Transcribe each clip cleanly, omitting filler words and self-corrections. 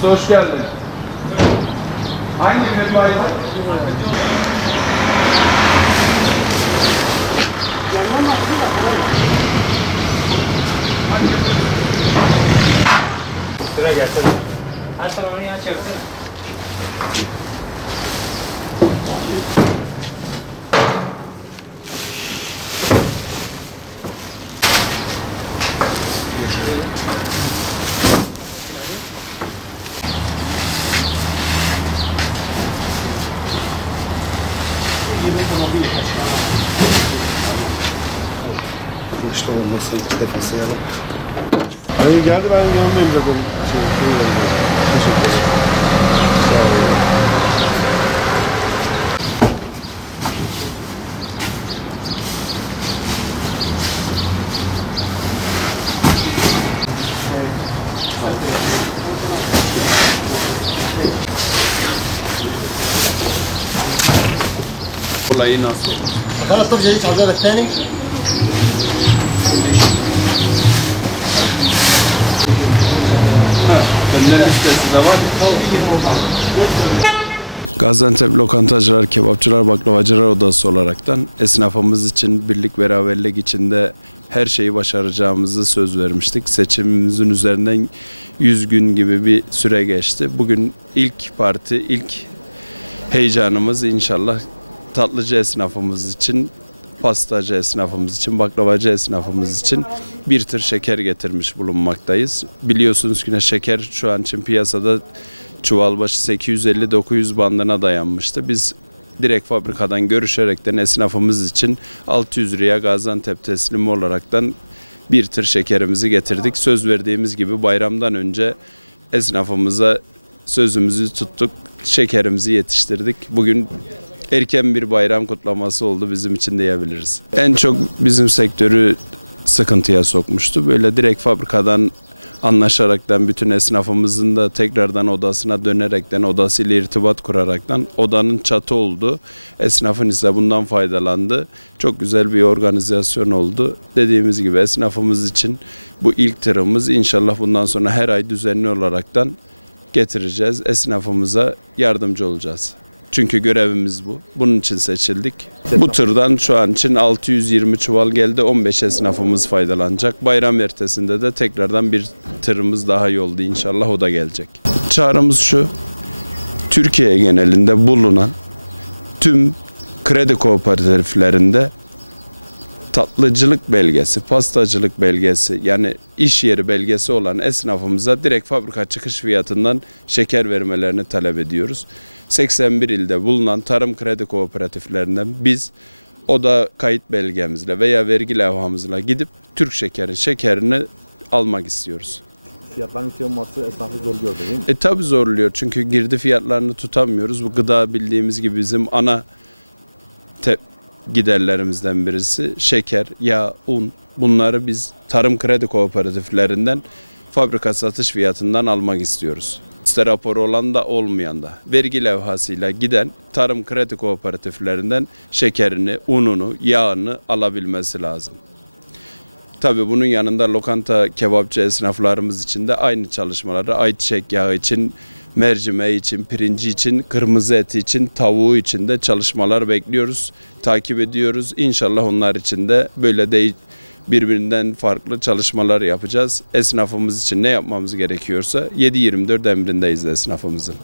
Usta hoş geldin. Hangi firmaydı? Sıra gelsene. Her zaman onu yan çevirsene. İşte olmasın, tepesi yalan. Hayır geldi, ben yanındayım zaten. Teşekkür ederim. Sağ olun. Olayı nasıl? خلاص طب جايك على الباب الثاني Benden listesi de var. Gaziantep Lokantacılar, Kebapçılar, Baklavacılar Odası olaraktan esnafımız için birlik beraberlik içinde her şeyi başaracağımızı söz vermiştik. Seçimimizin üzerinden 100 gün gibi bir süre geçti. Bugün ilk parti, ilk heyecanımız inşallah tatlıcı esnafımız için, pastacı esnafımız için, baklavacı esnafımız için bir tır şeker getirmiş bulunmaktayız. Biliyorsunuz ki şeker şu an için piyasada çuval başı 850-900 bandına dayanmıştı. Biz direkt fabrikadan görüşerekten esnafımız için 600 liraya Gaziantep teslimi olaraktan bir tır şekerimizi getirdik. Söz verdiğimiz gibi bayramdan önce esnafımıza sözümüzü tuttuk, şekerimizi yetiştirdik. Bugün erken bir bayram kutlaması oldu bizim için diyebiliriz. En çok bizim sektörü sıkıntıya sokmuştu. Böyle direkt fabrikadan anlaşaraktan bütün esnafımızın da tekrardan odasına dönerekten, odasıyla irtibat kuraraktan odanın çatı oldu. Esnafın ise bundan faydalandı. Çok güzel bir organizasyon oldu. Dediğimiz gibi esnafımız için bu ilk tırımız, inşallah bundan sonra her ay düzenli olaraktan getireceğiz. Esnafımıza yardımcı olacağız. Çünkü görevimiz bu. Bunun için seçildik. Bu tırdan şu an için 620 çuval geldi. 15 esnafımız faydalanacak. Bayram ertesinde de tekrardan bir tırımız daha yolda, inşallah o da gelecek. Çağrımız şu: Türkiye genelinde bulunan tüm kredi kooperatiflerinde tatlıcılık belgesi, pastacılık belgesi, yani iş yeri belgesi olan esnafımıza direkt fabrika çıkış fiyatından şeker vermelerini talep ediyoruz. 81 ilde bulunan tarım kredi kooperatiflerinden biz oda kayıt belgemizle veya vergi levhamızla gidip Türk şekerini almak istiyoruz. Fiyatların yüksek olması esnafı zorluyor değil mi? Tabii zorluyor, çünkü girdi fiyatlarını tutamıyoruz. Bu gıda bildiğimiz gibi bizim ana giderlerimizden birisi. Şeker, yağ, un, bunları biz tarım kredi kooperatiflerinden fabrika satış fiyatından almak istiyoruz. İşte raporu olan da olmayan da vergi levhasıyla giden tarım kredi kooperatiflerinden şekerini, ununu, yağını alabilmesi lazım. Tabii bunun yanında lokanta, kebapçı esnaflarımız için de aynı çalışmaları, ayçiçek yağı için, mercimeği için, pirinci için, kırmızı eti için, tavuğu için de çalışmalar bekliyoruz, takip ediyoruz. İnşallah onlar için de böyle değil, birbirinden farklı çalışmalar yapacağız. Esnafımız için ne yapmamız gerekiyorsa 7/24 emrindeyiz esnafımızın.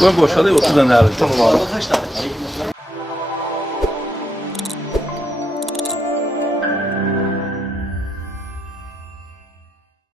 Bu boşalı 30 tane alacağım.